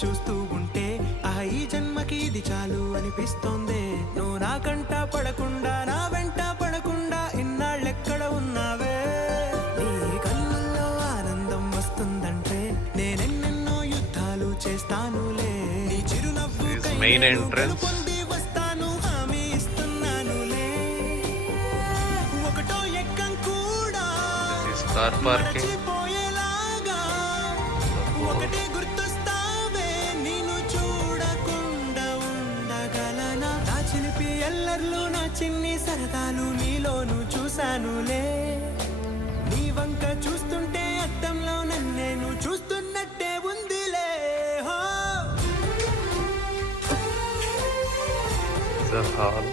చూస్తూ ఉంటే ఈ జన్మకి ఇది చాలు అనిపిస్తోంది. నువ్వు నాకంట పడకుండా నా వెంట పడకుండా ఇన్నాళ్ళెక్కడ ఉన్నావే. నీ కళ్ళల్లో ఆనందం వస్తుందంటే నేనెన్నెన్నో యుద్ధాలు చేస్తానులే. నీ చిరునవ్వు పొంది వస్తాను హామీ ఇస్తున్నానులే. ఒకటో ఎక్కం కూడా మరచిపోయేలాగా ఒకటే గుర్తొస్తావే. నేను చూడకుండా ఉండగలనా. నా చిలిపి ఎల్లర్లు నా చిన్ని సరదాలు నీలోను చూశానులే. నీ వంక చూస్తుంటే అద్దంలో నన్నేను చూస్తున్నట్టే ఉందిలే. హాల్